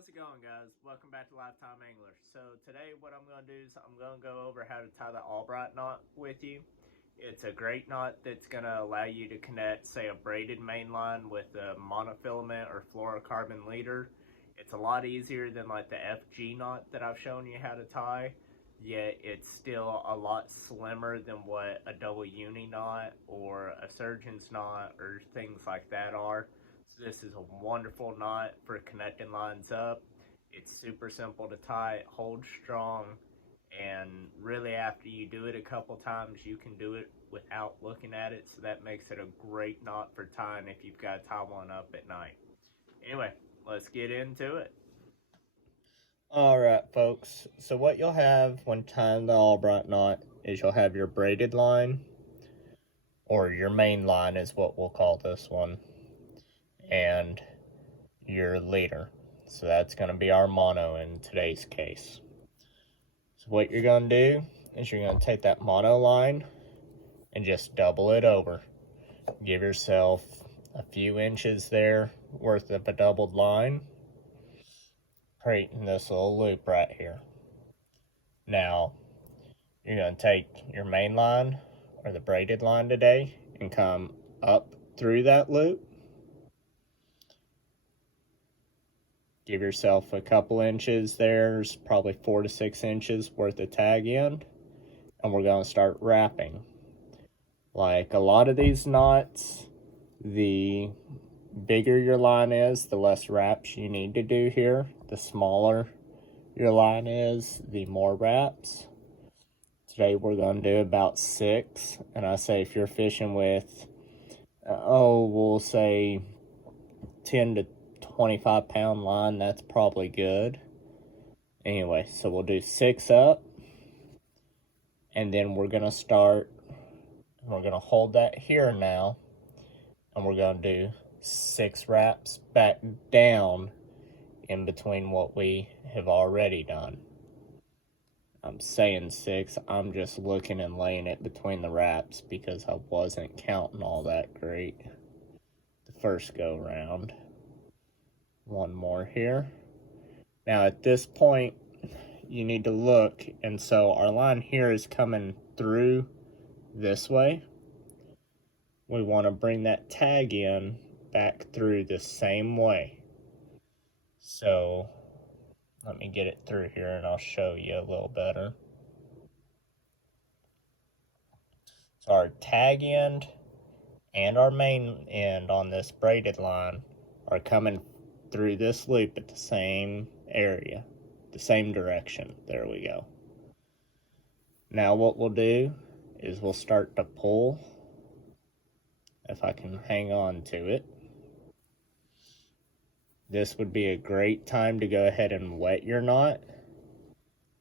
How's it going, guys? Welcome back to Lifetime Angler. So today what I'm going to do is I'm going to go over how to tie the Albright knot with you. It's a great knot that's going to allow you to connect, say, a braided main line with a monofilament or fluorocarbon leader. It's a lot easier than like the FG knot that I've shown you how to tie, yet it's still a lot slimmer than what a double uni knot or a surgeon's knot or things like that are. So this is a wonderful knot for connecting lines up. It's super simple to tie, it holds strong, and really after you do it a couple times you can do it without looking at it, so that makes it a great knot for tying if you've got to tie one up at night. Anyway, let's get into it. Alright folks, so what you'll have when tying the Albright knot is you'll have your braided line, or your main line is what we'll call this one, and your leader. So that's going to be our mono in today's case. So what you're going to do is you're going to take that mono line and just double it over. Give yourself a few inches there worth of a doubled line, creating this little loop right here. Now, you're going to take your main line or the braided line today and come up through that loop. Give yourself a couple inches there. There's probably 4 to 6 inches worth of tag end, and we're going to start wrapping. Like a lot of these knots, the bigger your line is, the less wraps you need to do here. The smaller your line is, the more wraps. Today we're going to do about 6, and I say if you're fishing with, we'll say 10 to 25-pound line, that's probably good. Anyway, so we'll do 6 up, and then we're going to start, we're going to hold that here now, and we're going to do 6 wraps back down in between what we have already done. I'm saying 6, I'm just looking and laying it between the wraps because I wasn't counting all that great the first go round. One more here. Now at this point you need to look, and so our line here is coming through this way. We want to bring that tag in back through the same way. So let me get it through here and I'll show you a little better. So our tag end and our main end on this braided line are coming through this loop at the same area, the same direction. There we go. Now what we'll do is we'll start to pull, if I can hang on to it. This would be a great time to go ahead and wet your knot,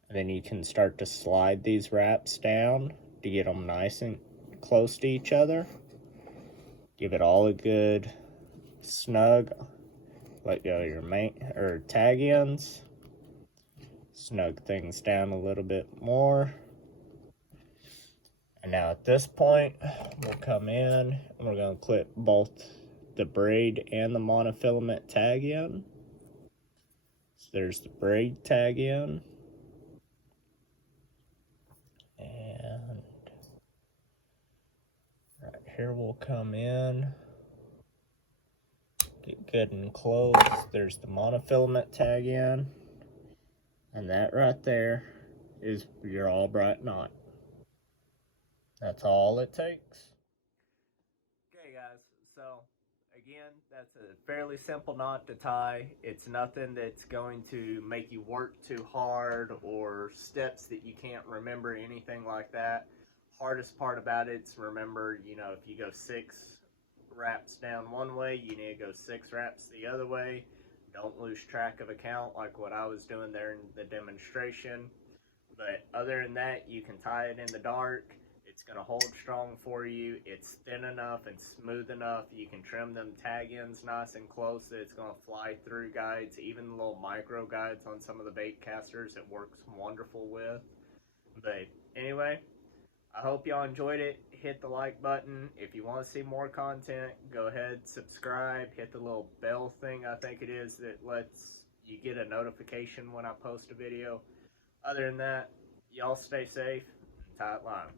and then you can start to slide these wraps down to get them nice and close to each other. Give it all a good snug. Let go of your main or tag ends. Snug things down a little bit more. And now at this point, we'll come in and we're going to clip both the braid and the monofilament tag in. So there's the braid tag in. And right here we'll come in. Get good and close. There's the monofilament tag in, and that right there is your Albright knot. That's all it takes. Okay guys, so again, that's a fairly simple knot to tie. It's nothing that's going to make you work too hard or steps that you can't remember, anything like that. Hardest part about it is remember, if you go 6 wraps down one way, you need to go 6 wraps the other way. Don't lose track of a count like what I was doing there in the demonstration. But other than that, you can tie it in the dark. It's going to hold strong for you. It's thin enough and smooth enough. You can trim them tag ends nice and close that it's going to fly through guides, even the little micro guides on some of the bait casters. It works wonderful with. But anyway, I hope y'all enjoyed it. Hit the like button. If you want to see more content, go ahead, subscribe, hit the little bell thing, I think it is, that lets you get a notification when I post a video. Other than that, y'all stay safe and tight lines.